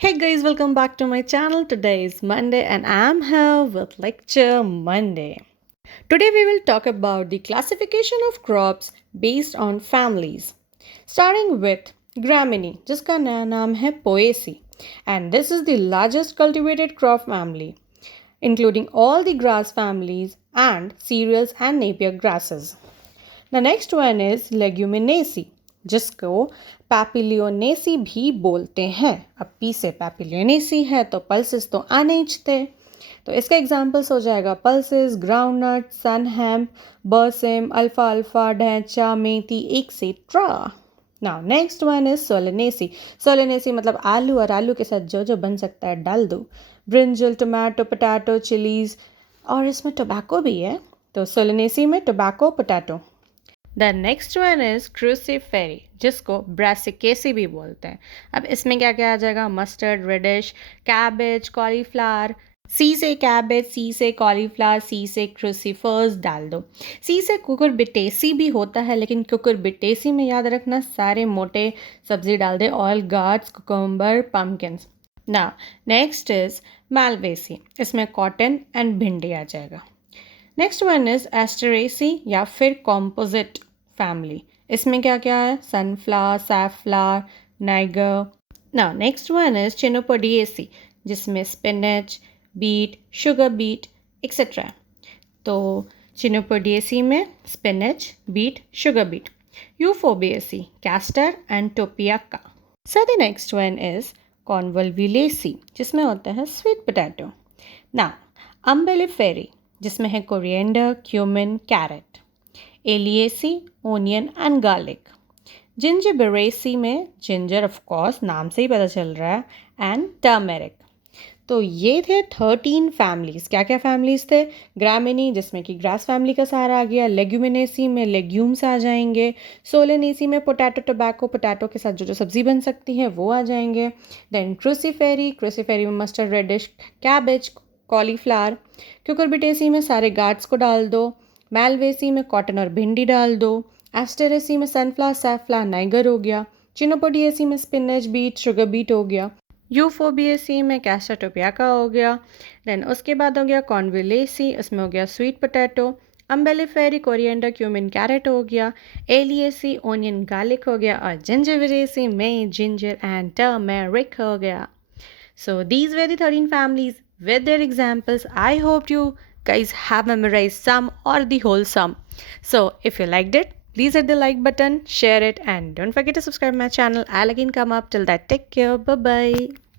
Hey guys, welcome back to my channel. Today is Monday and I'm here with Lecture Monday. Today we will talk about the classification of crops based on families. Starting with Graminy, जिसका नया नाम है Poaceae, and this is the largest cultivated crop family, including all the grass families and cereals and napier grasses. The next one is Leguminosae, जिसको पैपिलियोनेसी भी बोलते हैं. अब P से पैपिलियोनेसी है तो पल्सेस तो आने ही थे. तो इसका एग्जाम्पल्स हो जाएगा पल्सेस, ग्राउंडनट, सनहैम्प, बरसिम, अल्फा अल्फा, dhaincha, methi, etcetera. Now next one is Solanaceae. Solanaceae मतलब आलू, और आलू के साथ जो जो बन सकता है डाल दो. ब्रिंजल, टोमेटो, पोटैटो, चिलीज, और इसमें टोबैको भी है, तो सोलेनेसी में tobacco, potato. The next one is Cruciferae, जिसको ब्रासिकेसी भी बोलते हैं. अब इसमें क्या क्या आ जाएगा? Mustard, radish, cabbage, cauliflower. C से कैबेज, सी से कॉलीफ्लावर, सी से क्रूसीफर्स डाल दो. सी से कुकुरबिटेसी भी होता है, लेकिन कुकुरबिटेसी में याद रखना सारे मोटे सब्जी डाल दे. All gourds, cucumber, pumpkins. ना नेक्स्ट इज मालवेसी, इसमें कॉटन एंड भिंडी आ जाएगा. नेक्स्ट वन इज एस्टरेसी या फिर कॉम्पोजिट फैमिली. इसमें क्या क्या है? Sunflower, safflower, niger. Now next one is Chenopodiaceae, जिसमें spinach, beet, sugar beet etcetera. तो चिनोपोडिएसी में spinach, beet, sugar beet. Euphorbiaceae, castor and tapioca. So the next one is Convolvulaceae, जिसमें होता है स्वीट पोटैटो. नाउ अम्बेलिफेरी, जिसमें है coriander, cumin, carrot. Alliaceae, onion and garlic. Zingiberaceae में ginger, of course नाम से ही पता चल रहा है, एंड टर्मेरिक. तो ये थे 13 फैमिलीज. क्या क्या फैमिलीज थे? ग्रामिनी, जिसमें कि ग्रास फैमिली का सारा आ गया. लेग्यूमिनेसी में लेग्यूम्स आ जाएंगे. सोलेनेसी में पोटैटो, टोबैको, पोटैटो के साथ जो जो सब्जी बन सकती है वो आ जाएंगे. देन क्रूसीफेरी, क्रूसीफेरी में मस्टर्ड, रेडिश, कैबेज, कॉलीफ्लावर. क्यूकुरबिटेसी में सारे गार्ड्स को डाल दो. मालवेसी में कॉटन और भिंडी डाल दो. एस्टेरेसी में सनफ्लावर, सैफफ्लावर, नाइगर हो गया. चिनोपोडिएसी में स्पिनच, बीट, शुगर बीट हो गया. यूफोबिएसी में कैस्टर, टोपियाका हो गया. देन उसके बाद हो गया कॉन्वुलेसी, इसमें हो गया sweet potato. Umbelliferae, coriander, cumin, carrot हो गया. एलिएसी, ओनियन, गार्लिक हो गया. और जिंजरबेरेसी में जिंजर एंड टर्मेरिक हो गया. So these were the 13 families with their examples. I hope you guys have memorized some or the whole sum. So if you liked it, please hit the like button, share it, and don't forget to subscribe my channel. I'll again come up. Till that, take care. Bye bye.